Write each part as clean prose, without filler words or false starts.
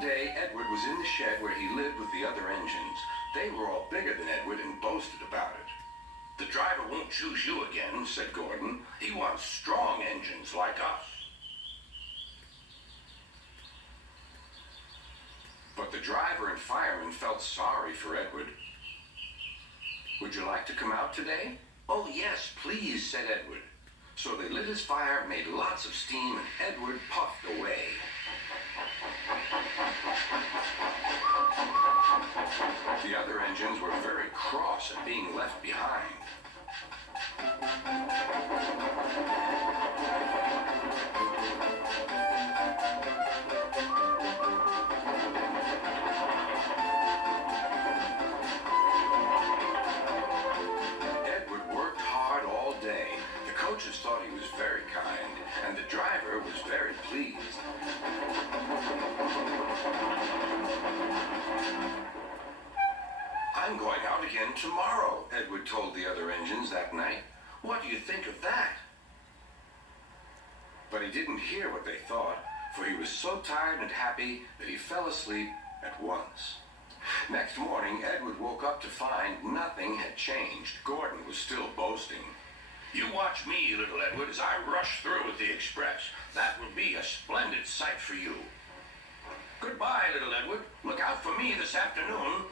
One day, Edward was in the shed where he lived with the other engines. They were all bigger than Edward and boasted about it. "The driver won't choose you again," said Gordon. "He wants strong engines like us." But the driver and fireman felt sorry for Edward. "Would you like to come out today?" "Oh, yes, please," said Edward. So they lit his fire, made lots of steam, and Edward puffed away. The other engines were very cross at being left behind. Edward worked hard all day. The coaches thought he was very kind, and the driver was very pleased. "I'm going out again tomorrow," Edward told the other engines that night. "What do you think of that?" But he didn't hear what they thought, for he was so tired and happy that he fell asleep at once. Next morning, Edward woke up to find nothing had changed. Gordon was still boasting. "You watch me, little Edward, as I rush through with the express. That will be a splendid sight for you. Goodbye, little Edward. Look out for me this afternoon."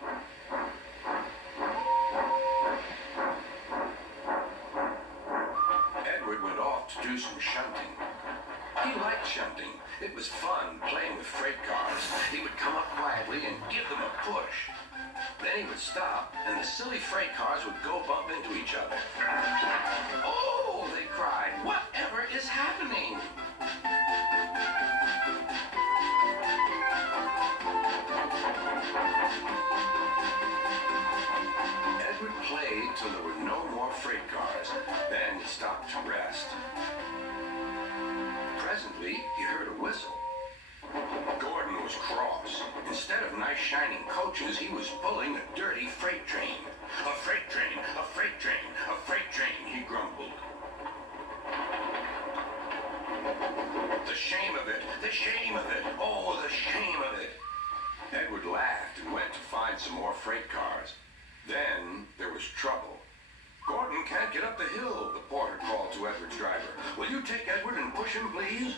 Edward went off to do some shunting. He liked shunting. It was fun playing with freight cars. He would come up quietly and give them a push. Then he would stop, and the silly freight cars would go bump into each other. "Oh!" they cried. "Whatever is happening?" Edward played till there were no more freight cars. Then he stopped to rest. Presently, he heard a whistle. Gordon was cross. Instead of nice shining coaches, he was pulling a dirty freight train. "A freight train, a freight train, a freight train," he grumbled. "The shame of it, the shame of it, oh, the shame of it." Edward laughed and went to find some more freight cars. Then there was trouble. "Gordon can't get up the hill," the porter called to Edward's driver. "Will you take Edward and push him, please?"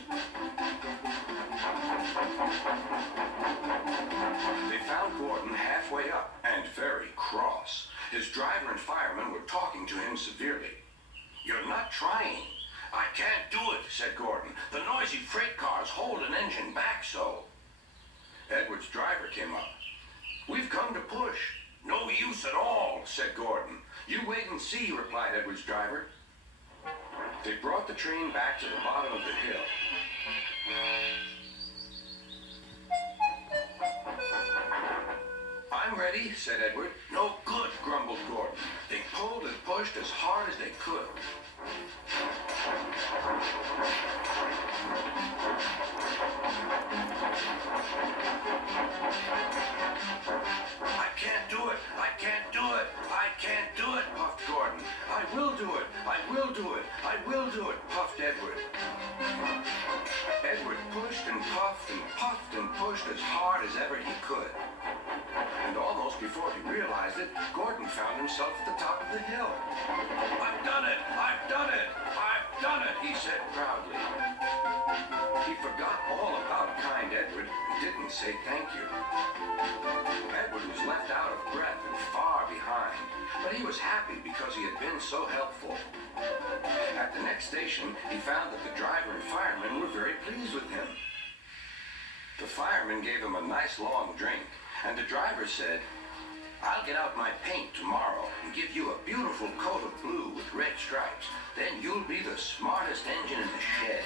They found Gordon halfway up and very cross. His driver and fireman were talking to him severely. "You're not trying." "I can't do it," said Gordon. "The noisy freight cars hold an engine back so." Edward's driver came up. "We've come to push." "No use at all," said Gordon. "You wait and see," replied Edward's driver. They brought the train back to the bottom of the hill. "I'm ready," said Edward. "No good," grumbled Gordon. They pulled and pushed as hard as they could. "I can't do it, I can't do it, I can't do it," puffed Gordon. "I will do it, I will do it, I will do it," puffed Edward. Edward pushed and puffed and pushed as hard as ever he could. And almost before he realized it, Gordon found himself at the top of the hill. "I've done it, I've done it, I've done it," he said proudly. He forgot all about kind Edward and didn't say thank you. Edward was left out of breath and far behind, but he was happy because he had been so helpful. At the next station, he found that the driver and fireman were very pleased with him. The fireman gave him a nice long drink, and the driver said, "I'll get out my paint tomorrow and give you a beautiful coat of blue with red stripes. Then you'll be the smartest engine in the shed."